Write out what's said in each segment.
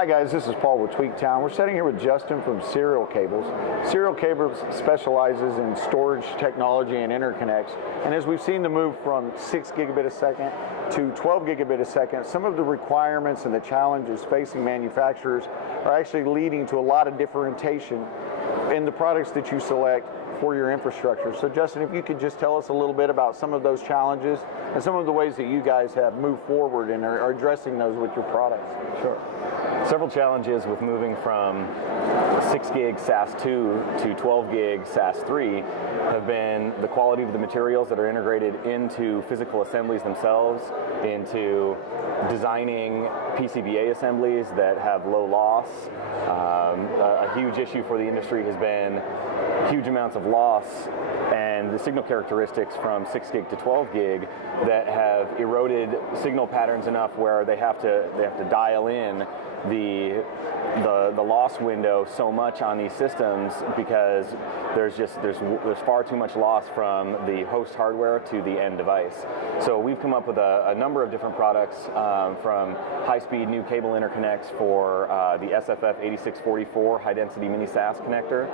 Hi guys, this is Paul with Tweaktown. We're sitting here with Justin from Serial Cables. Serial Cables specializes in storage technology and interconnects. And as we've seen the move from 6 gigabit a second to 12 gigabit a second, some of the requirements and the challenges facing manufacturers are actually leading to a lot of differentiation in the products that you select for your infrastructure. So Justin, if you could just tell us a little bit about some of those challenges and some of the ways that you guys have moved forward and are addressing those with your products. Sure. Several challenges with moving from 6 gig SAS2 to 12 gig SAS3 have been the quality of the materials that are integrated into physical assemblies themselves, into designing PCBA assemblies that have low loss. A huge issue for the industry has been huge amounts of loss and the signal characteristics from 6 gig to 12 gig that have eroded signal patterns enough where they have to dial in the loss window so much on these systems because there's far too much loss from the host hardware to the end device. So we've come up with a number of different products from high-speed new cable interconnects for the SFF8644 high-density mini SAS connector.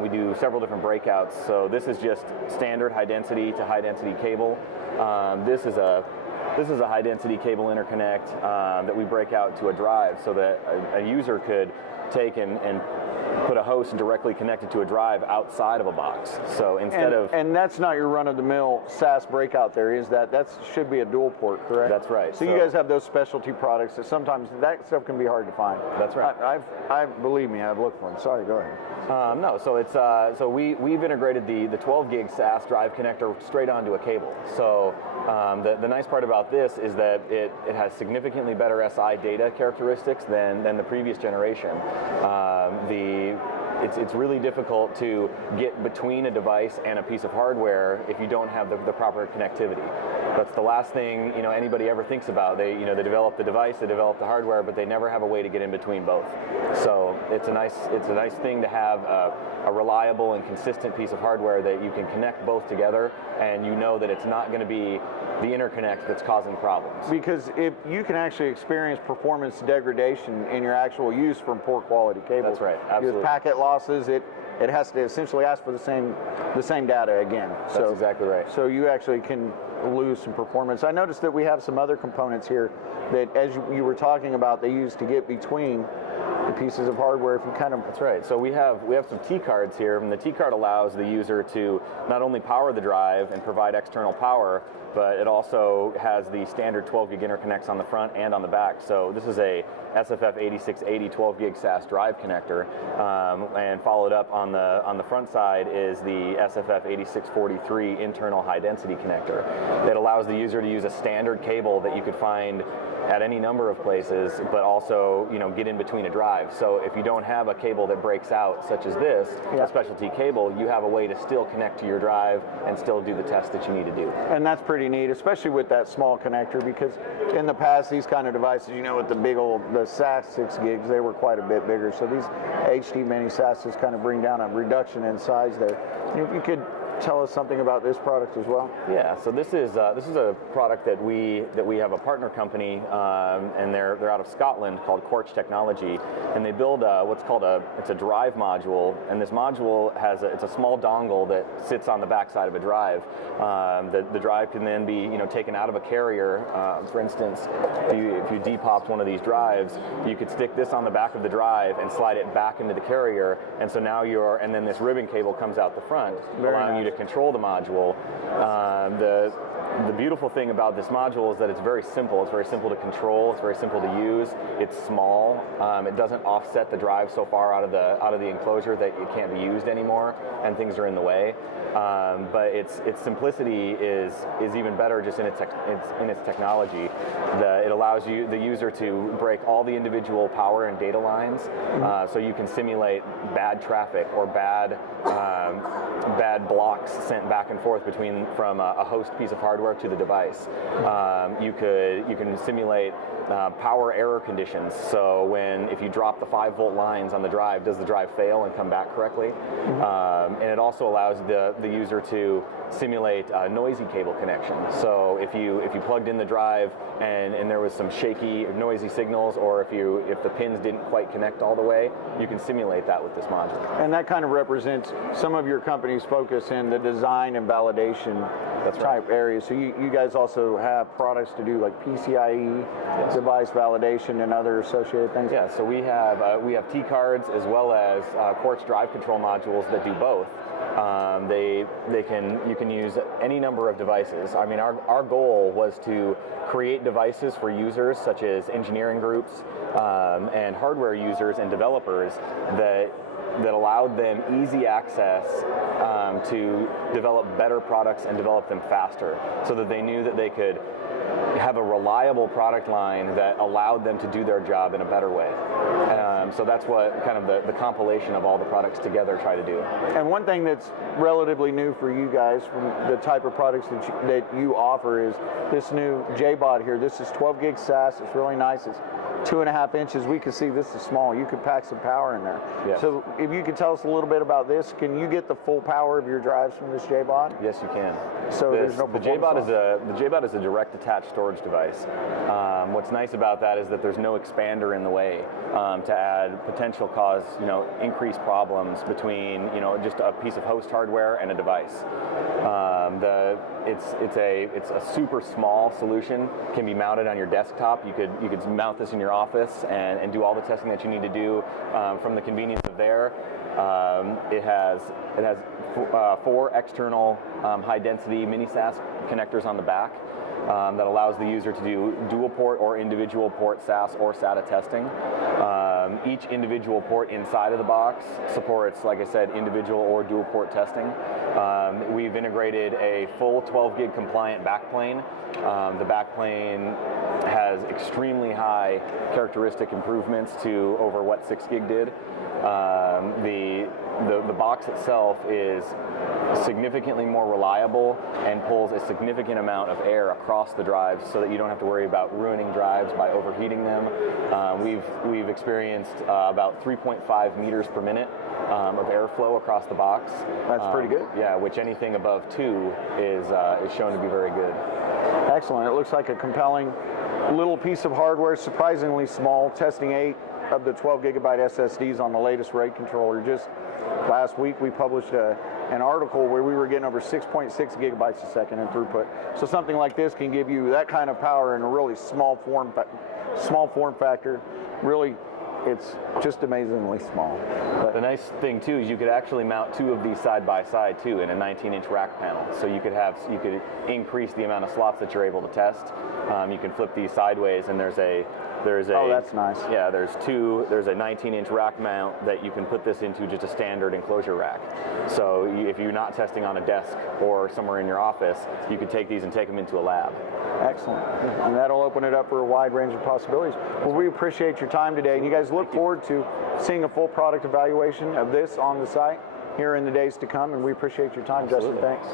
We do several different breakouts. So this is just standard high-density to high-density cable. This is a high-density cable interconnect that we break out to a drive so that a user could take and put a host directly connected to a drive outside of a box. So instead and that's not your run-of-the-mill SAS breakout there, is that? That should be a dual port, correct? That's right. So you guys have those specialty products that sometimes that stuff can be hard to find. That's right. Believe me, I've looked for them. Sorry, go ahead. No, so it's we've integrated the 12 gig SAS drive connector straight onto a cable. So the nice part about this is that it has significantly better SI data characteristics than the previous generation. It's really difficult to get between a device and a piece of hardware if you don't have the proper connectivity. That's the last thing anybody ever thinks about. They develop the device, they develop the hardware, but they never have a way to get in between both. So it's a nice thing to have a reliable and consistent piece of hardware that you can connect both together, and you know that it's not going to be the interconnect that's causing problems. Because if you can actually experience performance degradation in your actual use from poor quality cables. That's right, absolutely. With packet losses, it has to essentially ask for the same data again. That's exactly right. So you actually can lose some performance. I noticed that we have some other components here that, as you were talking about, they use to get between the pieces of hardware. If you kind of That's right. So we have some T cards here, and the T card allows the user to not only power the drive and provide external power, but it also has the standard 12 gig interconnects on the front and on the back. So this is a SFF8680 12 gig SAS drive connector, and followed up on the front side is the SFF8643 internal high density connector. It allows the user to use a standard cable that you could find at any number of places, but also get in between a drive. So if you don't have a cable that breaks out, such as this, a specialty cable, you have a way to still connect to your drive and still do the test that you need to do. And that's pretty neat, especially with that small connector, because in the past, these kind of devices, with the SAS 6 gigs, they were quite a bit bigger. So these HD mini SASs kind of bring down a reduction in size there. If you could tell us something about this product as well. Yeah, so this is a product that we have a partner company, and they're out of Scotland, called Quartz Technology, and they build what's called it's a drive module, and this module it's a small dongle that sits on the back side of a drive. The drive can then be taken out of a carrier. For instance, if you depopped one of these drives, you could stick this on the back of the drive and slide it back into the carrier, and so now and then this ribbon cable comes out the front, allowing you to control the module. The beautiful thing about this module is that it's very simple. It's very simple to control. It's very simple to use. It's small. It doesn't offset the drive so far out of the enclosure that it can't be used anymore, and things are in the way. But its simplicity is even better just in its technology. It allows the user to break all the individual power and data lines, so you can simulate bad traffic or bad blocks sent back and forth from a host piece of hardware to the device. You can simulate power error conditions. So if you drop the 5-volt lines on the drive, does the drive fail and come back correctly? And it also allows the the user to simulate a noisy cable connection. So if you plugged in the drive and there was some shaky, noisy signals, or if the pins didn't quite connect all the way, you can simulate that with this module. And that kind of represents some of your company's focus in the design and validation type areas. So you guys also have products to do like PCIe, device validation, and other associated things. Yeah, so we have T-cards as well as Quartz drive control modules that do both. You can use any number of devices. I mean, our goal was to create devices for users such as engineering groups and hardware users and developers that allowed them easy access to develop better products and develop them faster, so that they knew that they could have a reliable product line that allowed them to do their job in a better way. So that's what kind of the compilation of all the products together try to do. And one thing that's relatively new for you guys from the type of products that you offer is this new JBOD here. This is 12 gig SAS. It's really nice. It's 2.5 inches. We can see this is small. You could pack some power in there. Yes. So if you could tell us a little bit about this, can you get the full power of your drives from this JBOD? Yes, you can. So there's no the JBOD is a direct attached storage device. What's nice about that is that there's no expander in the way to add potential cause increased problems between just a piece of host hardware and a device. It's a super small solution. Can be mounted on your desktop. You could mount this in your office and do all the testing that you need to do from the convenience of there. It has 4 external high density mini SAS connectors on the back that allows the user to do dual port or individual port SAS or SATA testing. Each individual port inside of the box supports, like I said, individual or dual port testing. We've integrated a full 12 gig compliant backplane. The backplane has extremely high characteristic improvements to over what 6 gig did. The box itself is significantly more reliable and pulls a significant amount of air across the drives, so that you don't have to worry about ruining drives by overheating them. We've experienced about 3.5 meters per minute of airflow across the box. That's pretty good. Yeah, which anything above 2 is shown to be very good. Excellent. It looks like a compelling little piece of hardware, surprisingly small. Testing 8 of the 12 gigabyte SSDs on the latest RAID controller. Just last week we published an article where we were getting over 6.6 gigabytes a second in throughput. So something like this can give you that kind of power in a really small form factor. Really, it's just amazingly small. But the nice thing too is you could actually mount 2 of these side by side too in a 19-inch rack panel. So you could increase the amount of slots that you're able to test. You can flip these sideways, and there's a oh, that's nice. Yeah, there's a 19-inch rack mount that you can put this into just a standard enclosure rack. So if you're not testing on a desk or somewhere in your office, you could take these and take them into a lab. Excellent. And that'll open it up for a wide range of possibilities. Well, we appreciate your time today, and you guys look forward to seeing a full product evaluation of this on the site here in the days to come, and we appreciate your time, Absolutely. Justin. Thanks.